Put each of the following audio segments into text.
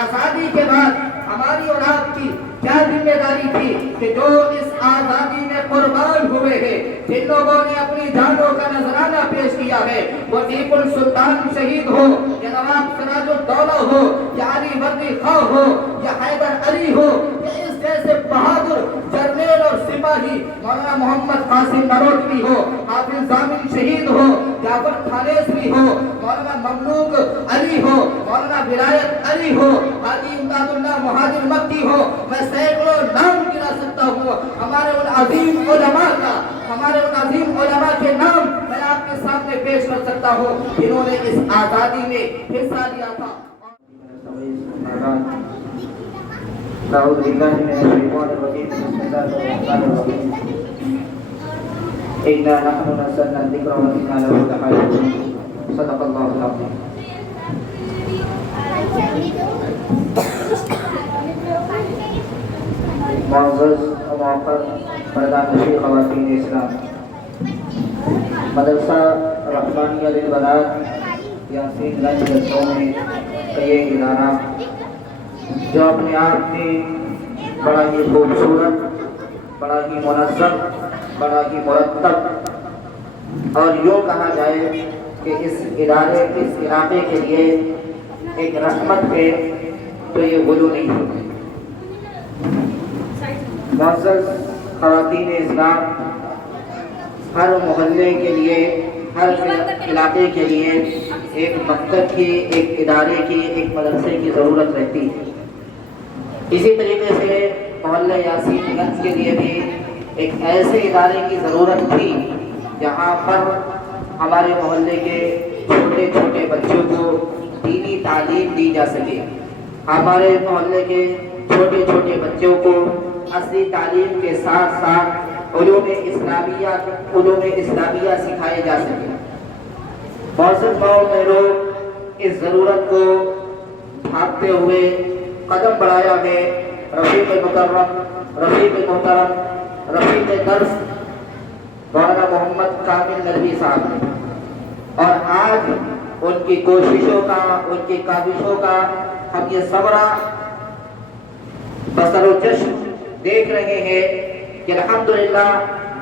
آزادی کے بعد ہماری اور آپ کی کیا ذمہ داری تھی کہ جو اس آزادی میں قربان ہوئے ہیں، جن لوگوں نے اپنی جانوں کا نذرانہ پیش کیا ہے، وہ ٹیپو سلطان شہید ہو یا نواب سراج الدولہ ہو یا علی وردی خاں ہو یا حیدر علی ہو یا اس جیسے بہادر جرنیل اور سپاہی مولانا محمد قاسم نروتوی ہو، حافظ ضامن شہید ہو، جعفر تھانیسوی ہو، مولانا مملوک علی ہو، مولانا ولایت علی ہو، حاجی امداد اللہ مہاجر مکی ہو، میں سینکڑوں نام گنا سکتا ہوں ہمارے ان عظیم علماء کا، ہمارے ان عظیم علماء کے نام میں آپ کے سامنے پیش کر سکتا ہوں جنہوں نے اس آزادی میں حصہ لیا تھا۔ اعوذ باللہ من الشیطان الرجیم، بسم اللہ الرحمن الرحیم، انا نحن نزلنا الذکر وانا له لحافظون، صدق اللہ العظیم۔ معزز و موقر پردان نشین خواتین اسلام، مدرسہ رحمانیہ للبنات یاسین گنج لکھنؤ میں یہ ادارہ جو اپنے آپ میں بڑا ہی خوبصورت، بڑا ہی منظم، بڑا ہی مرتب اور یوں کہا جائے کہ اس ادارے اس علاقے کے لیے ایک رحمت ہے تو یہ غلو نہیں ہوتی۔ معزز خواتین اسلام، ہر محلے کے لیے، ہر علاقے کے لیے ایک مکتب کی، ایک ادارے کی، ایک مدرسے کی ضرورت رہتی ہے۔ اسی طریقے سے محلہ یاسین گنج کے لیے بھی ایک ایسے ادارے کی ضرورت تھی جہاں پر ہمارے محلے کے چھوٹے چھوٹے بچوں کو دینی تعلیم دی جا سکے، ہمارے محلے کے چھوٹے چھوٹے بچوں کو اصلی تعلیم کے ساتھ ساتھ علوم اسلامیہ سکھائے جا سکے۔ معزز قوم میں لوگ اس ضرورت کو بھاگتے ہوئے قدم بڑھایا ہے رفیق مکرم، رفیق محترم، رفیق درس مولانا محمد کامل ندوی صاحب نے، اور آج ان کی کوششوں کا، ان کی کاوشوں کا ہم یہ ثمرہ بسر و چشم دیکھ رہے ہیں کہ الحمدللہ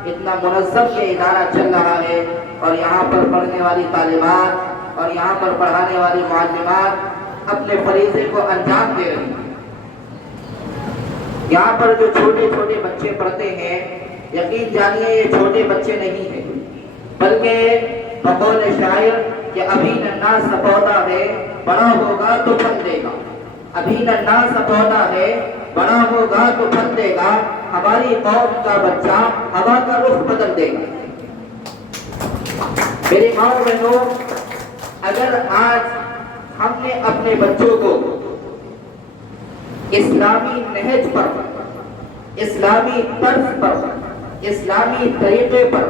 اتنا منظم یہ ادارہ چل رہا ہے، اور یہاں پر پڑھنے والی طالبات اور یہاں پر پڑھانے والی معلمات اپنے فریضے کو انجام دے رہی ہیں۔ یہاں پر جو چھوٹے چھوٹے بچے پڑھتے ہیں، یقین جانیے یہ چھوٹے بچے نہیں ہیں، بلکہ بقول شاعر کہ ابھی ننھا سا پودا ہے بڑا ہوگا تو پھل دے گا، ابھی ننھا سا پودا ہے بڑا ہوگا تو پھل دے گا، ہماری قوم کا بچہ ہوا کا رخ بدل دے گا۔ میری ماں بہنوں، اگر آج ہم نے اپنے بچوں کو اسلامی نہج پر، اسلامی طرز پر، اسلامی طریقے پر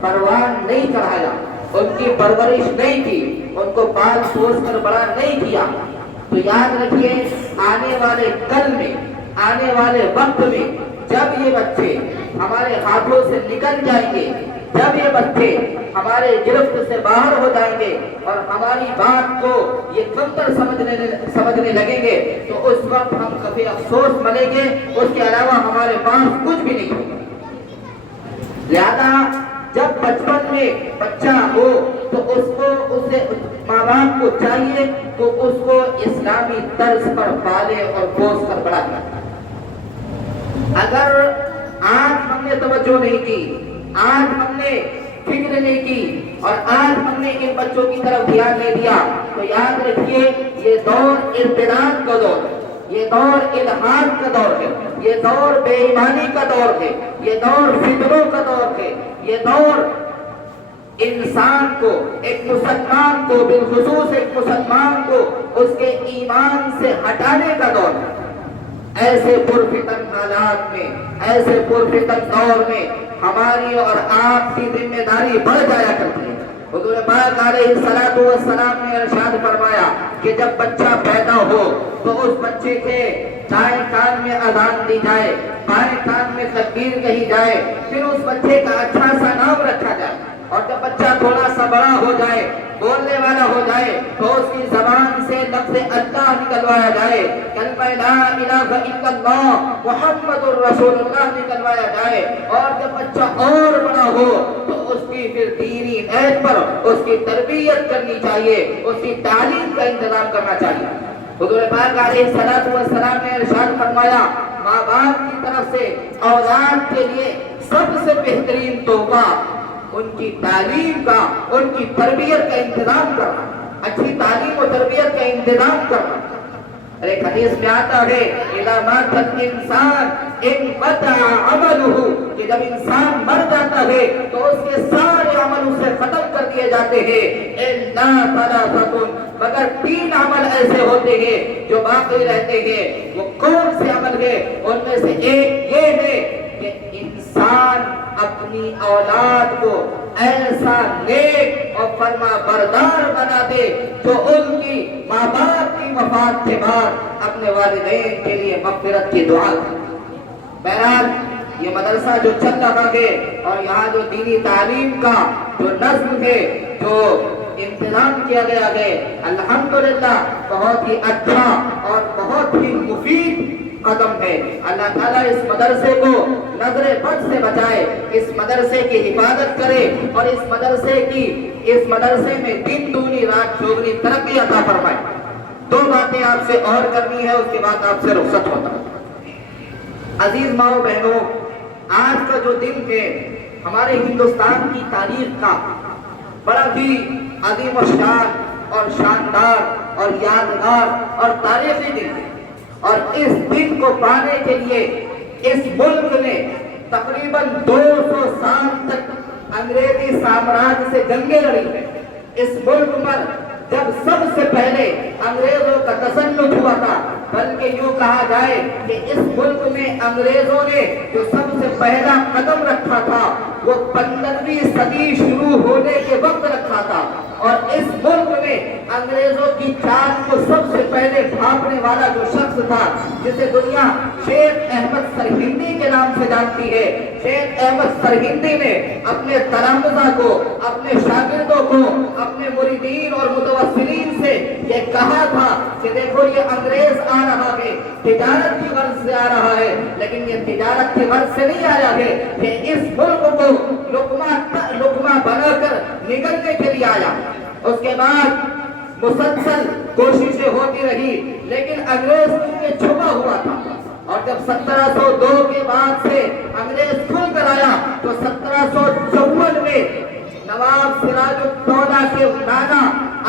پروان نہیں چڑھایا، ان کی پرورش نہیں کی، ان کو پال پوس کر بڑا نہیں کیا، تو یاد رکھیے آنے والے کل میں، آنے والے وقت میں جب یہ بچے ہمارے ہاتھوں سے نکل جائیں گے، جب یہ بچے ہمارے گرفت سے باہر ہو جائیں گے اور ہماری بات کو یہ کمتر سمجھنے لگیں گے، تو اس وقت ہم کبھی افسوس ملیں گے، اس کے علاوہ ہمارے پاس کچھ بھی نہیں ہوگا۔ لہذا جب بچپن میں بچہ ہو تو اس کو، اسے ماں باپ کو چاہیے تو اس کو اسلامی طرز پر پالے اور پوس کر بڑا کرے۔ اگر آج ہم نے توجہ نہیں کی، آج ہم نے فکر نہیں کی اور آج ہم نے ان بچوں کی طرف دھیان نہیں دیا، تو یاد رکھیے یہ دور ارتداد کا دور ہے، یہ دور الحاد کا دور ہے، یہ دور بے ایمانی کا دور ہے، یہ دور فتنوں کا دور ہے، یہ دور انسان کو، ایک مسلمان کو، بالخصوص ایک مسلمان کو اس کے ایمان سے ہٹانے کا دور ہے۔ ایسے پرفتن حالات میں، ایسے پرفتن دور میں ہماری اور آپ کی ذمہ داری بڑھ جایا کرتی ہے۔ حضور پاک علیہ السلام نے ارشاد فرمایا کہ جب بچہ پیدا ہو تو اس بچے کے دائیں کان میں اذان دی جائے، بائیں کان میں تکبیر کہی جائے، پھر اس بچے کا اچھا سا نام رکھا جائے، اور جب بچہ تھوڑا سا بڑا ہو جائے، بولنے والا ہو جائے تو اس کی زبان سے لفظ اللہ نکلوایا جائے، کلمہ لا الہ الا اللہ محمد الرسول اللہ نکلوایا جائے۔ اور جب بچہ اور بڑا ہو تو اس کی پھر دینی نیت پر اس کی تربیت کرنی چاہیے، اس کی تعلیم کا انتظام کرنا چاہیے۔ حضور پاک علیہ السلام نے ارشاد فرمایا، ماں باپ کی طرف سے اولاد کے لیے سب سے بہترین تحفہ ان کی تعلیم کا، ان کی تربیت کا انتظام کرنا، اچھی تعلیم و تربیت کا انتظام کرنا۔ ایک حدیث میں آتا ہے اذا مات الانسان انقطع عمله، کہ جب انسان مر جاتا ہے تو اس کے سارے عمل اسے ختم کر دیے جاتے ہیں، الا ثلاثۃ، مگر 3 عمل ایسے ہوتے ہیں جو باقی رہتے ہیں۔ وہ کون سے عمل ہیں؟ ان میں سے ایک یہ ہے کہ انسان اپنی اولاد کو ایسا نیک اور فرما بردار بنا دے جو ان کی ماں باپ کی وفات کے بعد اپنے والدین کے لیے مغفرت کی دعا کرے۔ بہرحال یہ مدرسہ جو چل رہا ہے اور یہاں جو دینی تعلیم کا جو نظم ہے، جو انتظام کیا گیا ہے، الحمدللہ بہت ہی اچھا اور بہت ہی مفید قدم ہے۔ اللہ تعالیٰ اس مدرسے کو نظر بد سے بچائے، اس مدرسے کی حفاظت کرے اور اس مدرسے میں دن دونی رات چوگنی ترقی عطا فرمائے۔ 2 باتیں آپ سے اور کرنی ہے، اس کے بعد آپ سے رخصت ہوتا ہوں۔ عزیز ماں و بہنوں، آج کا جو دن ہے ہمارے ہندوستان کی تاریخ کا بڑا ہی عظیم و شان اور شاندار اور یادگار اور تاریخی دن ہے، اور اس دن کو پانے کے لیے اس ملک نے تقریباً 200 سال تک انگریزی سامراج سے جنگیں لڑی ہیں۔ اس ملک پر جب سب سے پہلے انگریزوں کا تسلط ہوا تھا، بلکہ یوں کہا جائے کہ اس ملک میں انگریزوں نے جو سب سے پہلا قدم رکھا تھا وہ 15ویں صدی شروع ہونے کے وقت رکھا تھا، اور اس ملک میں انگریزوں کی چاند کو سب سے پہلے بھانپنے والا جو شخص تھا، جسے دنیا شیخ احمد سرہندی کے نام سے جانتی ہے، شیخ احمد سرہندی نے اپنے تلامذہ کو، اپنے شاگردوں کو، اپنے مریدین اور متوسلین سے یہ کہا تھا کہ دیکھو یہ انگریز آ رہا ہے، تجارت کی غرض سے آ رہا ہے، لیکن یہ تجارت کی غرض سے نہیں آیا ہے، یہ اس ملک کو لقمہ بنا کر نگلنے کے لیے آیا۔ اس کے بعد مسلسل کوششیں ہوتی رہی، لیکن انگریز کیونکہ چھپا ہوا تھا، اور جب 1702 کے بعد سے انگریز کھل کر آیا تو 1754 میں نواب سراج الدولہ کے نانا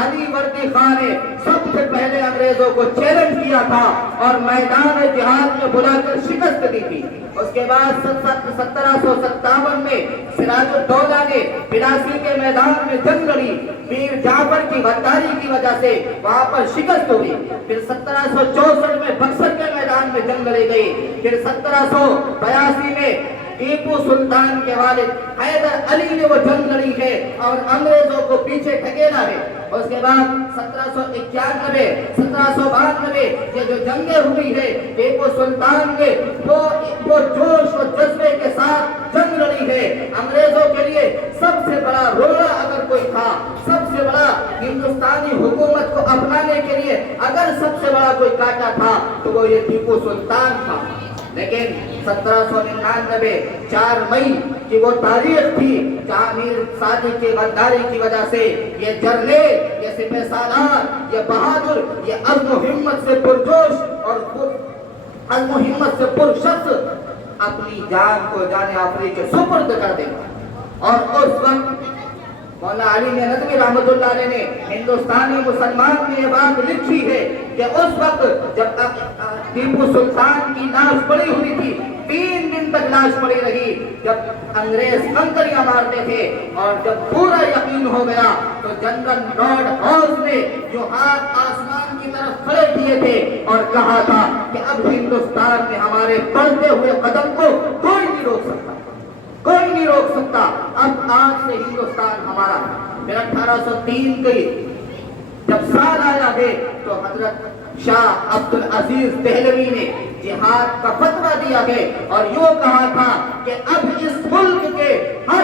علی وردی خان نے سب سے پہلے انگریزوں کو چیلنج کیا تھا اور میدان جہاد میں بلا کر شکست دی تھی۔ اس کے بعد 1757 میں سراج الدولہ نے پلاسی کے میدان میں جنگ لڑی، میر جعفر کی غداری کی وجہ سے وہاں پر شکست ہوئی۔ پھر 1764 میں بکسر کے میدان میں جنگ لڑی گئی۔ پھر 1782 میں ٹیپو سلطان کے والد حیدر علی نے وہ جنگ لڑی ہے اور انگریزوں کو پیچھے ڈھکیلا ہے۔ اس کے بعد 1791 1792 میں یہ جو جنگیں ہوئی ہے، ٹیپو سلطان نے وہ جوش و جذبے کے ساتھ جنگ لڑی ہے۔ انگریزوں کے لیے سب سے بڑا روڑا اگر کوئی تھا، سب سے بڑا ہندوستانی حکومت کو اپنانے کے لیے اگر سب سے بڑا کوئی کاٹا تھا تو وہ یہ ٹیپو سلطان تھا۔ لیکن 1799 4 مئی کی وہ تاریخ تھی جہاں میر صادق کی غداری کی وجہ سے یہ جرنیل، یہ سپہ سالار، یہ بہادر، یہ عزم و ہمت سے پرجوش اور عزم و ہمت سے پر شخص اپنی جان کو جان آفریدی کے سپرد کر دے گا۔ اور اس وقت مولانا علی ندوی رحمۃ اللہ علیہ نے ہندوستانی مسلمان میں یہ بات لکھی ہے کہ اس وقت جب ٹیپو سلطان کی لاش پڑی ہوئی تھی، 3 دن تک لاش پڑی رہی، جب انگریز کنکریاں مارتے تھے، اور جب پورا یقین ہو گیا تو جنرل لارڈ ہاؤس نے جو ہاتھ آسمان کی طرف کھڑے کیے تھے اور کہا تھا کہ اب ہندوستان میں ہمارے بڑھتے ہوئے قدم کو کوئی نہیں روک سکتا، کوئی نہیں روک سکتا، اب آج سے ہندوستان ہمارا۔ پھر 1803 کی جب سال آیا ہے تو حضرت شاہ عبد العزیز دہلوی نے جہاد کا فتویٰ دیا ہے اور یوں کہا تھا کہ اب اس ملک کے ہر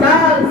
4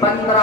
15